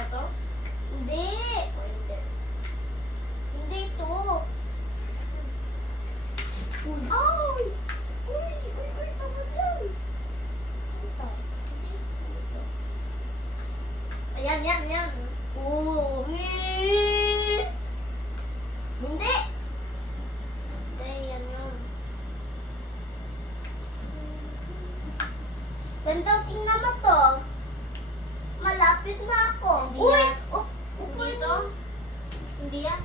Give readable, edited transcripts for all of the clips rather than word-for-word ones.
kaya to? Hindi. O hindi? Hindi ito. Ay! Uy! Tama dyan! Ito. Hindi. Ito. Ayan, yan. Oo. Uy! Hindi. Hindi, yan yun. Ganda, tingnan mo to. Malapit na ako. Hindi Uy! yan. Upo Hindi to? Hindi yan.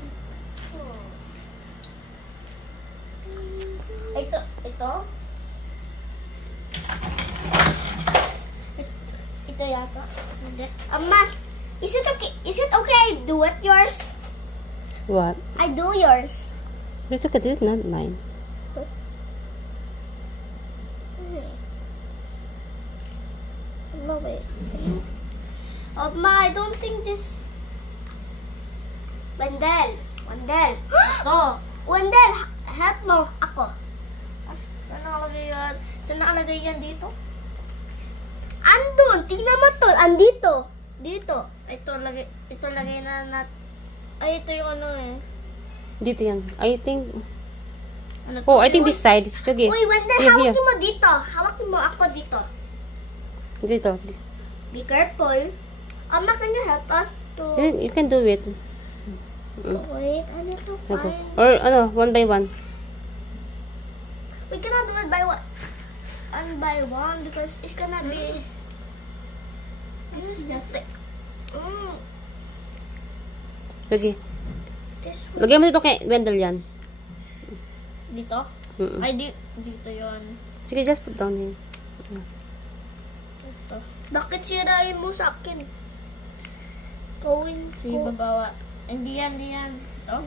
Ito? Ito yata. Hindi. Mas, is it okay? Is it okay I do it yours? What? I do yours. It's okay, this is not mine. No, wait. Ma, I don't think this... Wendell. Ito. Wendell, help mo ako. Saan nakalagay yan? Saan nakalagay yan dito? Andun, tingnan mo to. Andito. Dito. Ito lagay na nat... Ay, ito yung ano eh. Dito yan. I think... Ano to? Oh, I think this side. Sige. Uy, Wendell, Here, hawakin here. mo dito. Hawakin mo ako dito. Dito. Be careful. Ama, can you help us to... You can do it. Wait, I need to Okay. find... Or ano, one by one. We cannot do it by one. By one because it's gonna be... This is just... Sige. This one. Lagyan mo dito kay Wendell yan. Dito? Mm-mm. Ay, dito yun. Sige, just put down here. Ito. Bakit sirain mo sa akin? Gawin Sige, ko. babawa. Hindi yan. Ito.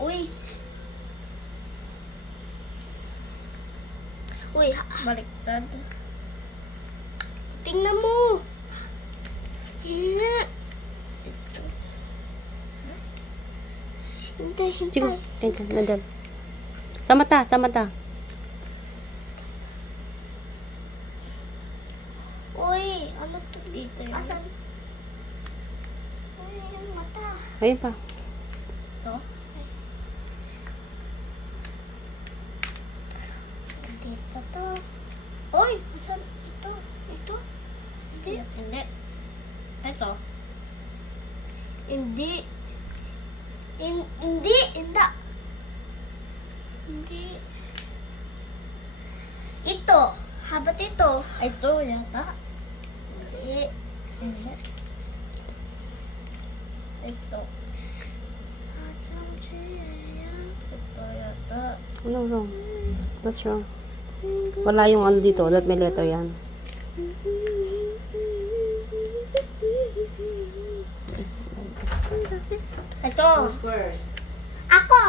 Uy. Uy, Baliktad. tingnan mo. Yeah. Ito. Hintay. Sige, tingnan, Wendell. Sa mata. Uy, ano to? Dito yun. Asan? Uy, ang mata. Ayun pa. Ito. Dito to. Uy, asan? Ito. Hindi. Ito. Hindi. Ito. Habat ito. Ito yata. Hindi. Hindi. Ito. Ito yata. No, wrong. What's wrong? Wala yung ano dito. That may letter yan. Ito. First. Ako.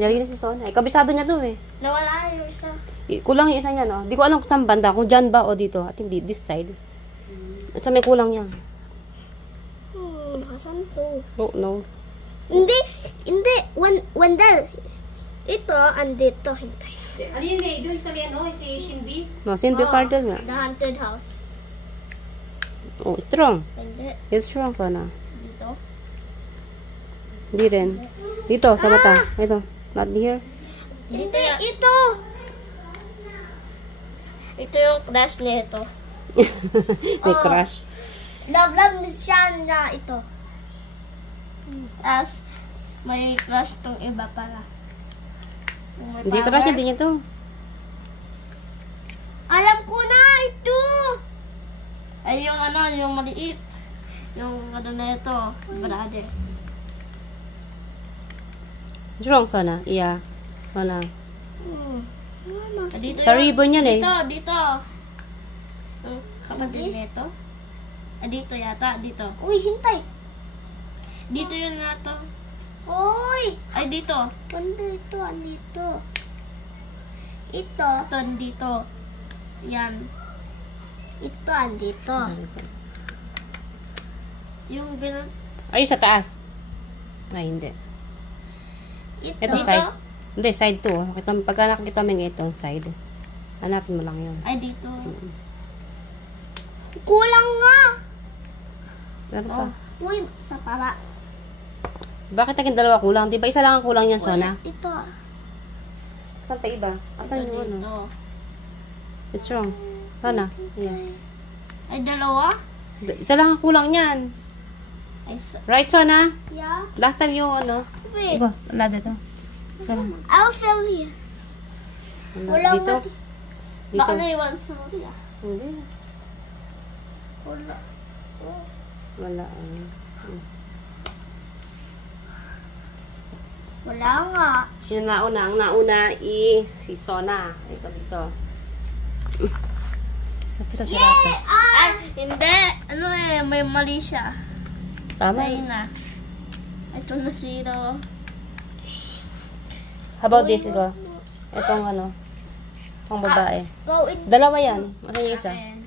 Nilagay na si Sona. Kabisado niya to eh. Nawala yung isa. Kulang yung isa niya, no? Di ko alam kung saan banda. Kung dyan ba o dito. I think this side. At sa may kulang yan. Asan to? Oh, no. Hindi. Wendell. Ito, andito. Hintay. Ano yun eh? Doon sa may ano? Station B? No, Cindy Cardell nga. The haunted house. Oh, strong. Hindi. It's strong, Sona. Dito. Hindi rin. Dito, sa mata. Ito. Not here. Dito Hindi, yan. ito. Ito yung crush niya ito. May crush. Love siya na ito. Tapos, may crush tong iba pala. Yung may Hindi power. crush niya, hindi niya to. Alam ko na ito. Ay, yung ano, yung maliit. Yung ano na ito. Brother. Strong, Sona. Yeah. Sona. Dito Sa ribbon yan eh. Dito. Yung kapatid nito. Dito yata. Dito. Uy, hintay. Dito yun nga to. Uy. Ay, dito. Andito, andito. Ito. Ito, dito. Yan. Ito, andito. Yung ganun. Ay, sa taas. Ay, hindi. Ito. Ito, Dito? side. Hindi, side 2. Pagka nakakita mo yung ito, side. Hanapin mo lang yun. Ay, dito. Kulang nga. Ano pa? Uy, sa para. Bakit naging dalawa kulang? Di ba isa lang ang kulang yan, Sona? Ito. Saan pa iba? Atan Ito yung ano? dito. It's wrong. Sana. Yeah. Ay, dalawa? Isa lang ang kulang yan. Ay, Right, Sona? Yeah. Last time yung ano? Wait. Iko, wala dito. Sona. I'll fill here. Wala Dito? nga. Dito. baka naiwan sa Maria. Hindi. Wala. Wala. Wala nga. Sino nauna? Ang nauna si Sona. Ito, dito. Nakita si Rata. Ay, hindi. Ano may mali siya. Tama. Ay na. Ito nasira. How about this, Iko? Itong ano? Itong babae. Go in. Dalawa yan. Ano yung isa? Ayan.